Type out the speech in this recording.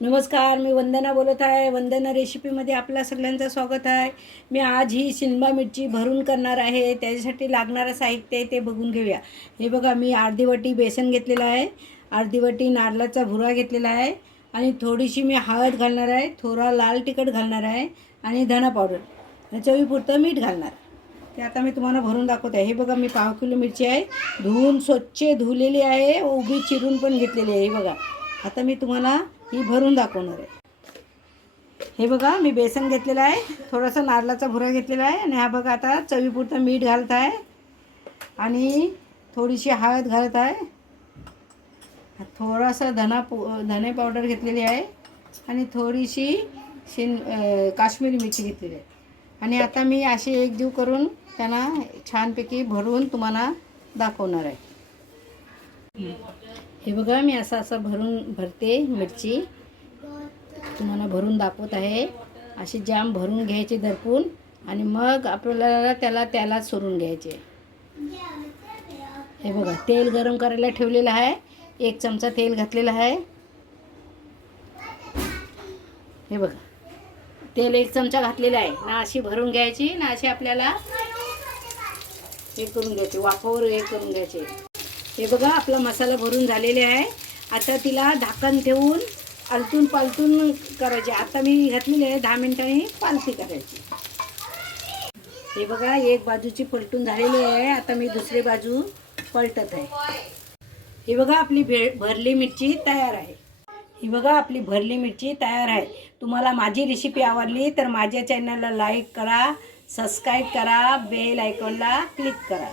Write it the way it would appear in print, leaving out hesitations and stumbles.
नमस्कार, मी वंदना बोलत आहे. वंदना रेसिपीमध्ये आपल्या सगळ्यांचं स्वागत आहे. मी आज ही शिमला मिरची भरून करणार आहे. त्याच्यासाठी लागणारं साहित्य आहे ते बघून घेऊया. हे बघा, मी अर्धी वाटी बेसन घेतलेलं आहे, अर्धी वाटी नारळाचा भुरा घेतलेला आहे आणि थोडीशी मी हळद घालणार आहे, थोडा लाल तिखट घालणार आहे आणि धना पावडर, चवीपुरतं मीठ घालणार. ते आता मी तुम्हाला भरून दाखवत आहे. हे बघा, मी 1/2 किलो मिरची आहे, धुवून स्वच्छ धुलेली आहे, उभी चिरून पण घेतलेली आहे. हे बघा, आता मी तुम्हाला ही भरून दाखवणार आहे. हे बघा, मी बेसन घेतलेलं आहे, थोडासा नारळाचा भुरा घेतलेला आहे आणि हा बघा आता चवीपुरतं मीठ घालत आहे आणि थोडीशी हळद घालत आहे, थोडासा धने पावडर घेतलेली आहे आणि थोडीशी काश्मीरी मिरची घेतलेली आहे. आणि आता मी अशी एकजीव करून त्यांना छानपैकी भरून तुम्हाला दाखवणार आहे. हे बघा, मी असं भरते मिरची, तुम्हाला भरून दाखवत आहे. अशी जाम भरून घ्यायची दरपून आणि मग आपल्याला त्याला सोडून घ्यायचे. हे बघा, तेल गरम करायला ठेवलेलं आहे, 1 चमचा तेल घातलेलं आहे. हे बघा, तेल 1 चमचा घातलेलं आहे ना. अशी भरून घ्यायची ना, अशी आपल्याला हे करून घ्यायची, वाफावर हे करून घ्यायचे. हे बघा, आपला मसाला भरून झालेले आहे. आता तिला झाकण ठेवून आलटून पालटून करायचे. आता मी घातलेली आहे, 10 मिनिटांनी पालती करायची. हे बघा, एक बाजूची पलटून झालेली आहे, आता मी दुसरी बाजू पलटत आहे. हे बघा, आपली भरली मिरची तयार आहे. ही बघा, आपली भरली मिरची तयार आहे. तुम्हाला माझी रेसिपी आवडली तर माझ्या चॅनलला लाईक करा, सबस्क्राईब करा, बेल आयकॉनला क्लिक करा.